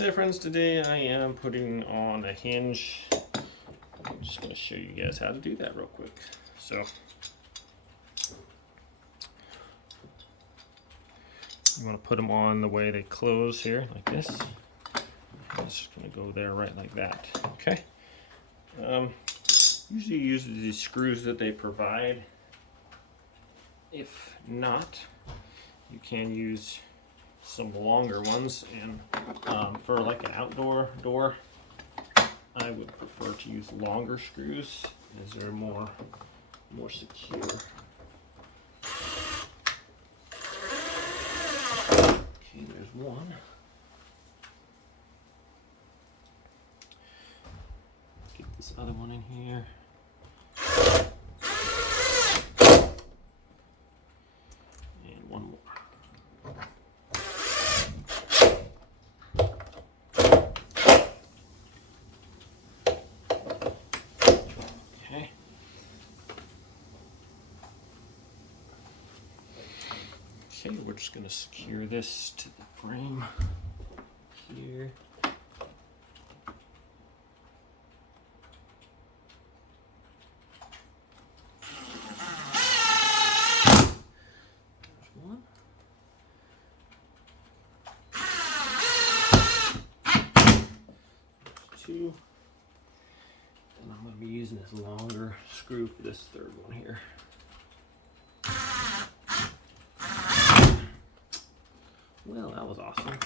Hey friends, today I am putting on a hinge. I'm just going to show you guys how to do that real quick. So, you want to put them on the way they close here, like this. It's just going to go there right like that, okay? Usually use the screws that they provide. If not, you can use some longer ones, and for like an outdoor door, I would prefer to use longer screws as they're more secure. Okay, there's one. Get this other one in here. And one more. Okay, we're just going to secure this to the frame here. There's one. There's two. And I'm going to be using this longer screw for this third one here. Well, that was awesome.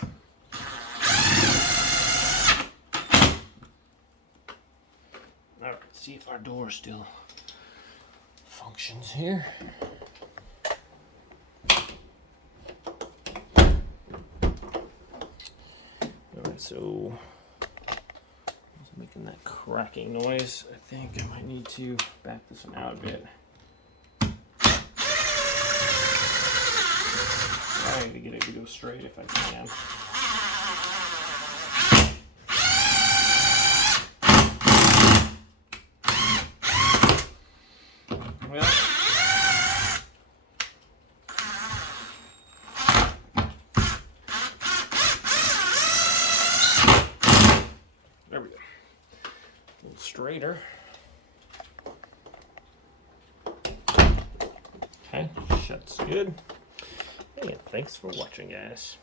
Alright, see if our door still functions here. Alright, so it's making that cracking noise. I think I might need to back this one out a bit. I need to get it to go straight if I can. Well, there we go. A little straighter. Okay, shuts good. And thanks for watching, guys.